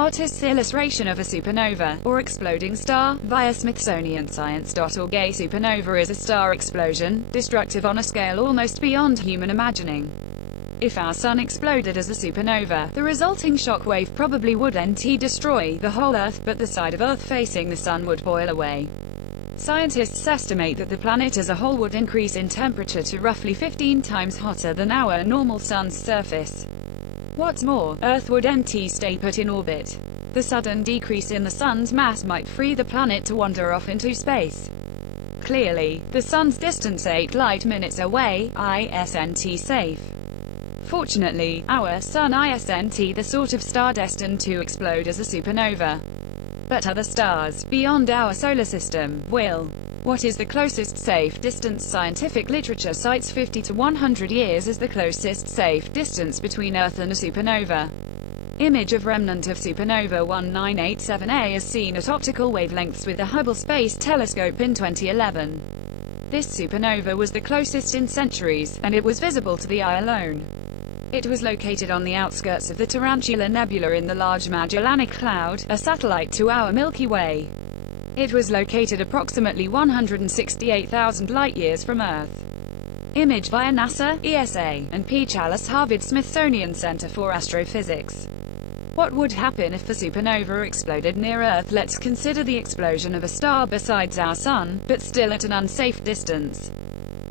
Artist's illustration of a supernova, or exploding star, via smithsonianscience.org. A supernova is a star explosion, destructive on a scale almost beyond human imagining. If our sun exploded as a supernova, the resulting shock wave probably would destroy the whole Earth, but the side of Earth facing the sun would boil away. Scientists estimate that the planet as a whole would increase in temperature to roughly 15 times hotter than our normal sun's surface. What's more, Earth would stay put in orbit. The sudden decrease in the sun's mass might free the planet to wander off into space. Clearly, the sun's distance 8 light minutes away, isn't safe. Fortunately, our sun isn't the sort of star destined to explode as a supernova. But other stars, beyond our solar system, will. What is the closest safe distance? Scientific literature cites 50 to 100 years as the closest safe distance between Earth and a supernova. Image of remnant of supernova 1987A is seen at optical wavelengths with the Hubble Space Telescope in 2011. This supernova was the closest in centuries, and it was visible to the eye alone. It was located on the outskirts of the Tarantula Nebula in the Large Magellanic Cloud, a satellite to our Milky Way. It was located approximately 168,000 light-years from Earth. Image via NASA, ESA, and P. Challis Harvard Smithsonian Center for Astrophysics. What would happen if a supernova exploded near Earth? Let's consider the explosion of a star besides our Sun, but still at an unsafe distance.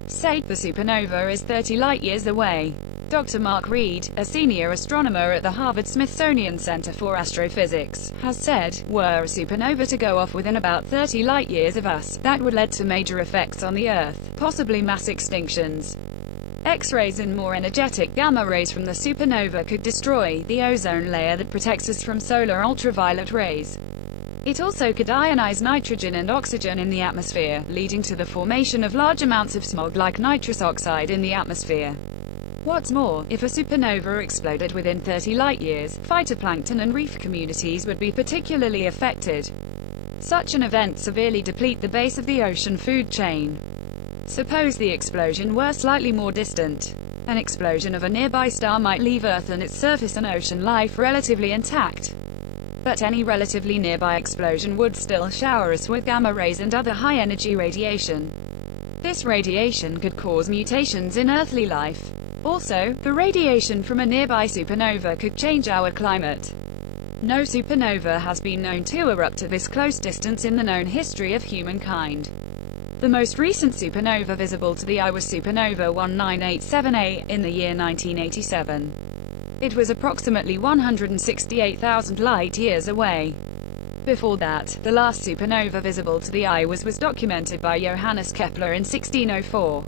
Say, the supernova is 30 light-years away. Dr. Mark Reed, a senior astronomer at the Harvard-Smithsonian Center for Astrophysics, has said, were a supernova to go off within about 30 light-years of us, that would lead to major effects on the Earth, possibly mass extinctions. X-rays and more energetic gamma rays from the supernova could destroy the ozone layer that protects us from solar ultraviolet rays. It also could ionize nitrogen and oxygen in the atmosphere, leading to the formation of large amounts of smog like nitrous oxide in the atmosphere. What's more, if a supernova exploded within 30 light-years, phytoplankton and reef communities would be particularly affected. Such an event severely deplete the base of the ocean food chain. Suppose the explosion were slightly more distant. An explosion of a nearby star might leave Earth and its surface and ocean life relatively intact. But any relatively nearby explosion would still shower us with gamma rays and other high-energy radiation. This radiation could cause mutations in earthly life. Also, the radiation from a nearby supernova could change our climate. No supernova has been known to erupt at this close distance in the known history of humankind. The most recent supernova visible to the eye was supernova 1987A, in the year 1987. It was approximately 168,000 light-years away. Before that, the last supernova visible to the eye was documented by Johannes Kepler in 1604.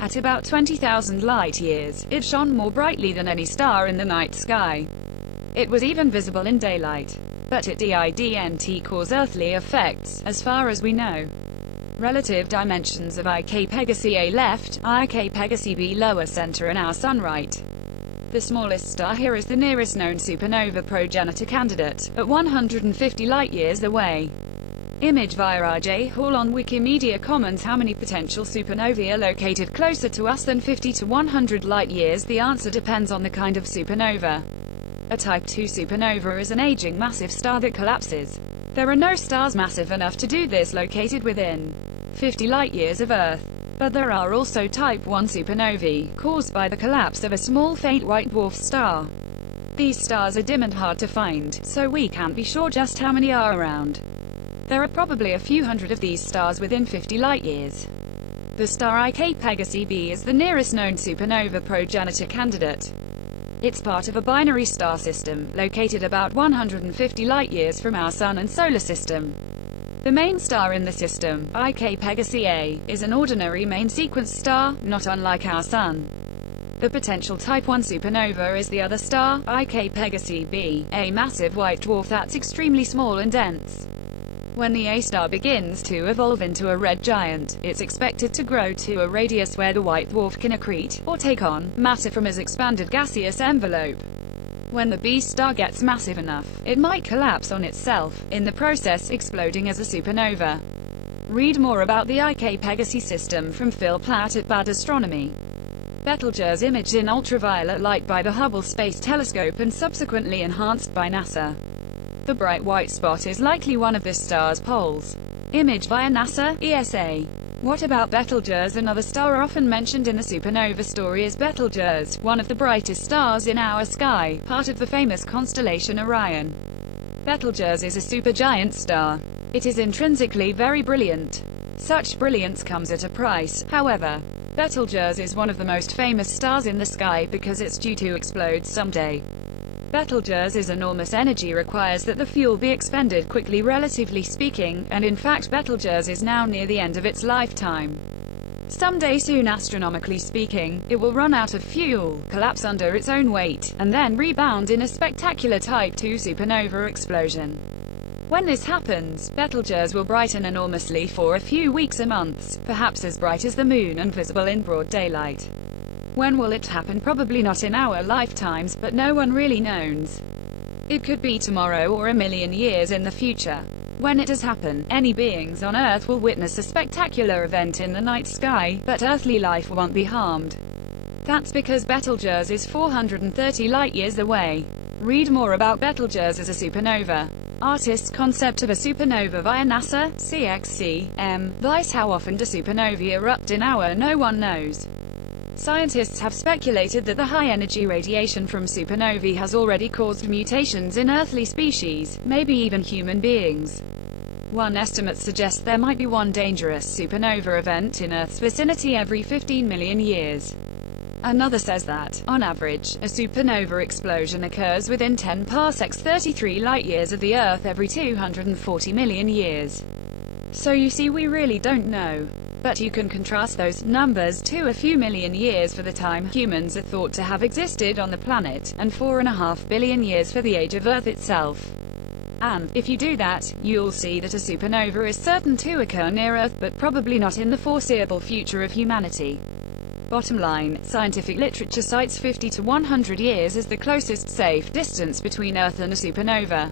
At about 20,000 light-years, it shone more brightly than any star in the night sky. It was even visible in daylight. But it didn't cause earthly effects, as far as we know. Relative dimensions of Ik Pegasi A left, Ik Pegasi B lower center and our Sun right. The smallest star here is the nearest known supernova progenitor candidate, at 150 light-years away. Image via RJ Hall on Wikimedia Commons. How many potential supernovae are located closer to us than 50 to 100 light-years? The answer depends on the kind of supernova. A Type II supernova is an aging massive star that collapses. There are no stars massive enough to do this located within 50 light-years of Earth. But there are also Type I supernovae, caused by the collapse of a small faint white dwarf star. These stars are dim and hard to find, so we can't be sure just how many are around. There are probably a few hundred of these stars within 50 light-years. The star Ik Pegasi B is the nearest known supernova progenitor candidate. It's part of a binary star system, located about 150 light-years from our Sun and Solar System. The main star in the system, Ik Pegasi A, is an ordinary main-sequence star, not unlike our Sun. The potential Type I supernova is the other star, Ik Pegasi B, a massive white dwarf that's extremely small and dense. When the A star begins to evolve into a red giant, it's expected to grow to a radius where the white dwarf can accrete, or take on, matter from its expanded gaseous envelope. When the B star gets massive enough, it might collapse on itself, in the process exploding as a supernova. Read more about the Ik Pegasi system from Phil Platt at Bad Astronomy. Betelgeuse imaged in ultraviolet light by the Hubble Space Telescope and subsequently enhanced by NASA. The bright white spot is likely one of this star's poles. Image via NASA, ESA. What about Betelgeuse? Another star often mentioned in the supernova story is Betelgeuse, one of the brightest stars in our sky, part of the famous constellation Orion. Betelgeuse is a supergiant star. It is intrinsically very brilliant. Such brilliance comes at a price, however. Betelgeuse is one of the most famous stars in the sky because it's due to explode someday. Betelgeuse's enormous energy requires that the fuel be expended quickly, relatively speaking, and in fact Betelgeuse is now near the end of its lifetime. Someday soon, astronomically speaking, it will run out of fuel, collapse under its own weight, and then rebound in a spectacular Type II supernova explosion. When this happens, Betelgeuse will brighten enormously for a few weeks or months, perhaps as bright as the moon and visible in broad daylight. When will it happen? Probably not in our lifetimes, but no one really knows. It could be tomorrow or a million years in the future. When it does happen, any beings on Earth will witness a spectacular event in the night sky, but earthly life won't be harmed. That's because Betelgeuse is 430 light-years away. Read more about Betelgeuse as a supernova. Artist's concept of a supernova via NASA, CXC, Vice. How often do supernovae erupt in our? No one knows. Scientists have speculated that the high-energy radiation from supernovae has already caused mutations in earthly species, maybe even human beings. One estimate suggests there might be one dangerous supernova event in Earth's vicinity every 15 million years. Another says that, on average, a supernova explosion occurs within 10 parsecs, 33 light-years of the Earth, every 240 million years. So you see, we really don't know. But you can contrast those numbers to a few million years for the time humans are thought to have existed on the planet, and 4.5 billion years for the age of Earth itself. And, if you do that, you'll see that a supernova is certain to occur near Earth, but probably not in the foreseeable future of humanity. Bottom line, scientific literature cites 50 to 100 years as the closest safe distance between Earth and a supernova.